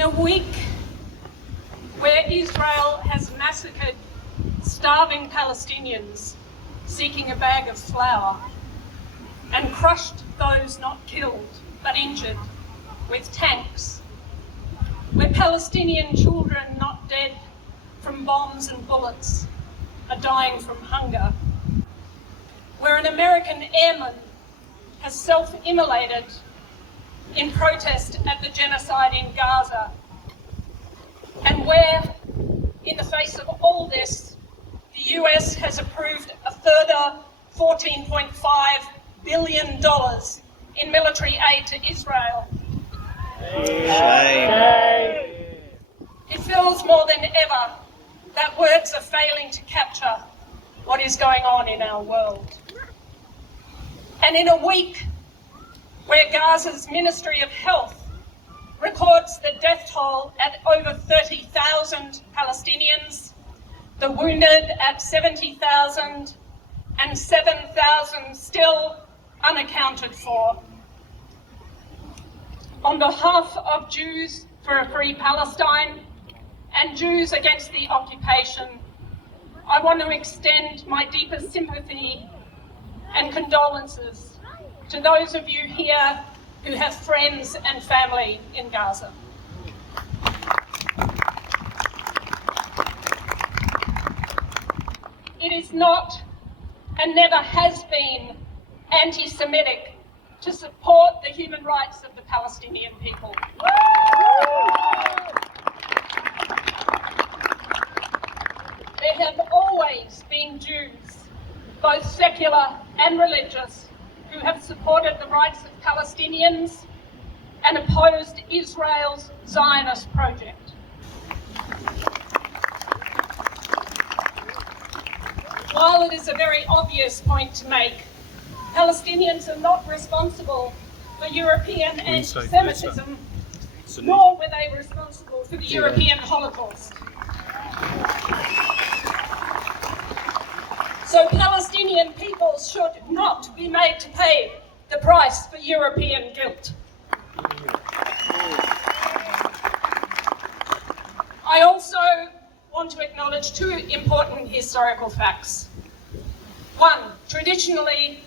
In a week where Israel has massacred starving Palestinians seeking a bag of flour and crushed those not killed but injured with tanks, where Palestinian children not dead from bombs and bullets are dying from hunger, where an American airman has self-immolated in protest at the genocide in Gaza, and where, in the face of all this, the US has approved a further $14.5 billion in military aid to Israel. Shame. It feels more than ever that words are failing to capture what is going on in our world. And in a week where Gaza's Ministry of Health records the death toll at over 30,000 Palestinians, the wounded at 70,000, and 7,000 still unaccounted for. On behalf of Jews for a Free Palestine and Jews Against the Occupation, I want to extend my deepest sympathy and condolences to those of you here who have friends and family in Gaza. It is not and never has been anti-Semitic to support the human rights of the Palestinian people. There have always been Jews, both secular and religious, who have supported the rights of Palestinians and opposed Israel's Zionist project. While it is a very obvious point to make, Palestinians are not responsible for European anti-Semitism, nor were they responsible for the European Holocaust. So Palestinian people should not be made to pay the price for European guilt. I also want to acknowledge two important historical facts. One, traditionally,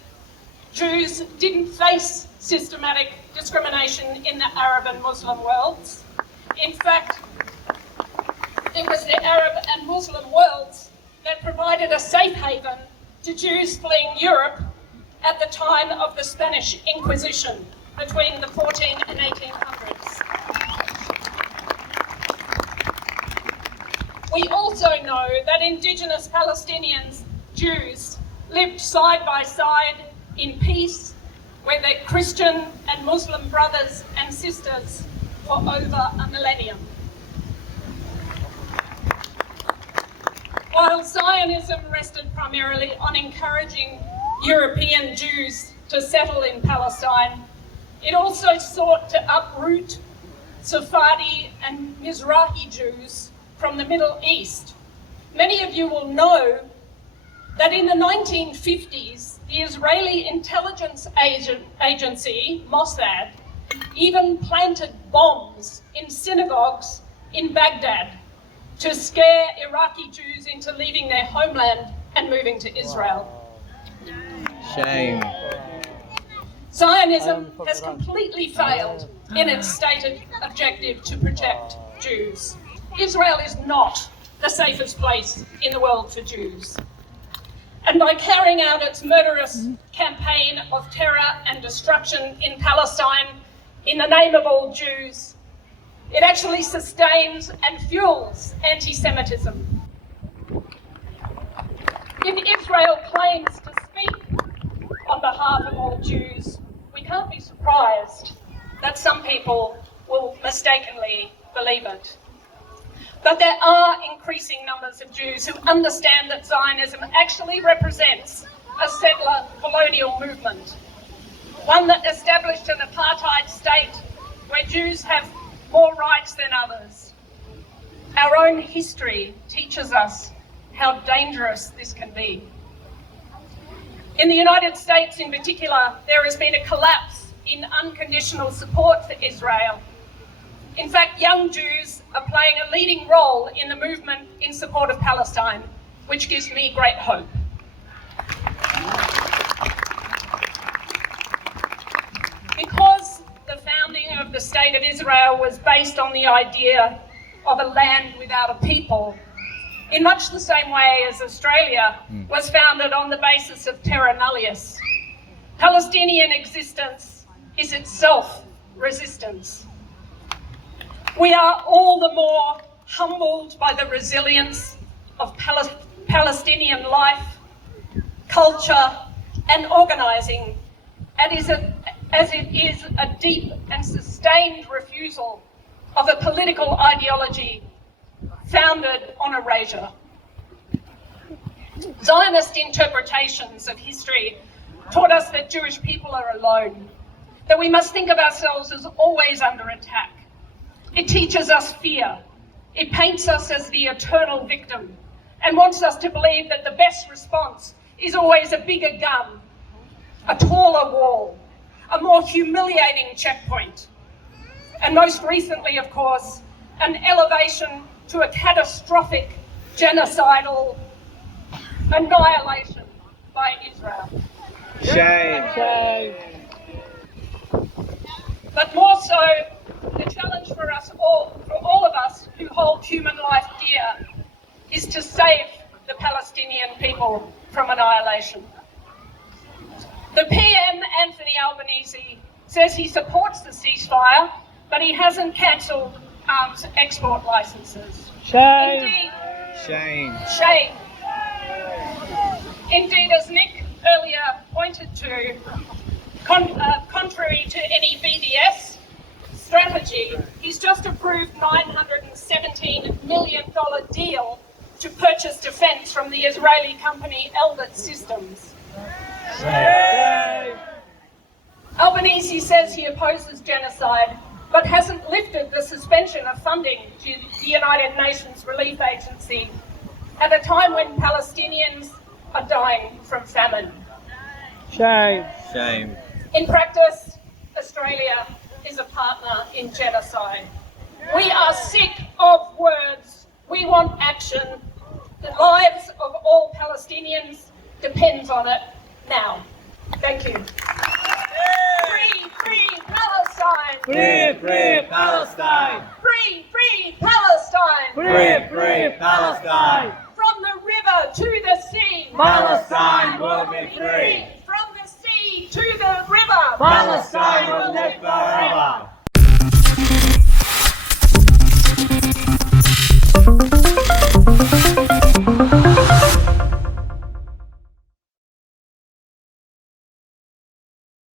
Jews didn't face systematic discrimination in the Arab and Muslim worlds. In fact, it was the Arab and Muslim worlds that provided a safe haven to Jews fleeing Europe at the time of the Spanish Inquisition between the 14 and 1800s. We also know that Indigenous Palestinians, Jews, lived side by side in peace with their Christian and Muslim brothers and sisters for over a millennium. While Zionism rested primarily on encouraging European Jews to settle in Palestine, it also sought to uproot Sephardi and Mizrahi Jews from the Middle East. Many of you will know that in the 1950s, the Israeli intelligence agency, Mossad, even planted bombs in synagogues in Baghdad to scare Iraqi Jews into leaving their homeland and moving to Israel. Shame. Zionism has completely failed in its stated objective to protect Jews. Israel is not the safest place in the world for Jews. And by carrying out its murderous campaign of terror and destruction in Palestine in the name of all Jews, it actually sustains and fuels anti-Semitism. If Israel claims to speak on behalf of all Jews, we can't be surprised that some people will mistakenly believe it. But there are increasing numbers of Jews who understand that Zionism actually represents a settler colonial movement, one that established an apartheid state where Jews have more rights than others. Our own history teaches us how dangerous this can be. In the United States in particular, there has been a collapse in unconditional support for Israel. In fact, young Jews are playing a leading role in the movement in support of Palestine, which gives me great hope. Because the founding of the State of Israel was based on the idea of a land without a people, in much the same way as Australia was founded on the basis of terra nullius, Palestinian existence is itself resistance. We are all the more humbled by the resilience of Palestinian life, culture, and organising, as it is a deep and sustained refusal of a political ideology founded on erasure. Zionist interpretations of history taught us that Jewish people are alone, that we must think of ourselves as always under attack. It teaches us fear. It paints us as the eternal victim and wants us to believe that the best response is always a bigger gun, a taller wall, a more humiliating checkpoint, and most recently, of course, an elevation to a catastrophic genocidal annihilation by Israel. Shame. Shame. But more so, the challenge for us all, for all of us who hold human life dear, is to save the Palestinian people from annihilation. The PM, Anthony Albanese, says he supports the ceasefire, but he hasn't cancelled arms export licences. Shame. Indeed, Shame. shame. Indeed, as Nick earlier pointed to, contrary to any BDS strategy, he's just approved $917 million deal to purchase defence from the Israeli company Elbit Systems. Shame. Albanese says he opposes genocide, but hasn't lifted the suspension of funding to the United Nations Relief Agency at a time when Palestinians are dying from famine. Shame. Shame. In practice, Australia is a partner in genocide. We are sick of words. We want action. The lives of all Palestinians depends on it now. Thank you. Free, free Palestine! Free, free Palestine! Free, free Palestine! Free, free Palestine! From the river to the sea! Palestine!